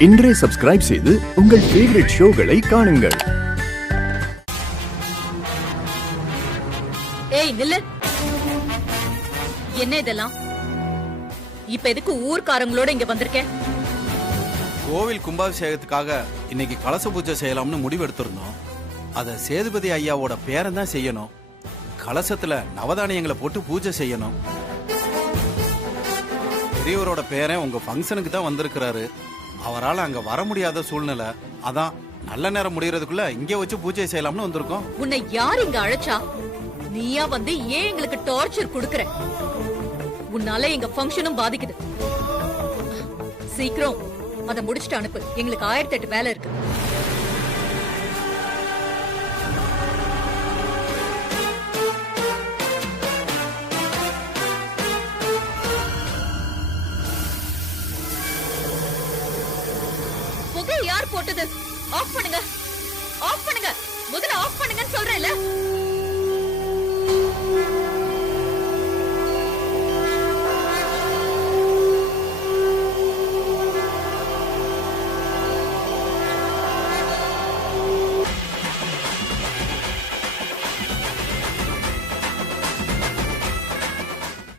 இன்றே சப்ஸ்கிரைப் செய்து உங்கள் ஃபேவரட் ஷோகளை காணுங்கள். ஏய் நில்லு. என்ன இதெல்லாம்? இப்ப எதுக்கு ஊர்க்காரங்களோட இங்க வந்திருக்கேன்? கோவில் கும்பாபிஷேகத்துக்காக இன்னைக்கு கலச பூஜை செய்யலாம்னு முடிவு எடுத்திருந்தோம். அத சேதுபதி ஐயாவோட பேரன் தான் செய்யணும். கலசத்துல நவதானியங்களை போட்டு பூஜை செய்யணும். பெரியவரோட பேரன் உங்க ஃபங்க்ஷனுக்கு தான் வந்திருக்கிறாரு. அவரால் அங்க வர முடியாத சூழ்நிலை. அதான் நல்ல நேரம் முடியறதுக்குள்ள இங்கே வச்சு பூஜை செய்யலாம்னு வந்திருக்கோம். உன்னை யார் இங்க அழைச்சா? நீயா வந்து ஏன் எங்களுக்கு டார்ச்சர் கொடுக்கற? உன்னால எங்க ஃபங்க்ஷனும் பாதிக்குது. சீக்கிரம் அதை முடிச்சுட்டு அனுப்பு. எங்களுக்கு 1008 வேலை இருக்கு. புகை யார் போட்டது? ஆஃப் பண்ணுங்க, ஆஃப் பண்ணுங்க, முதல்ல ஆஃப் பண்ணுங்கன்னு சொல்றேன்.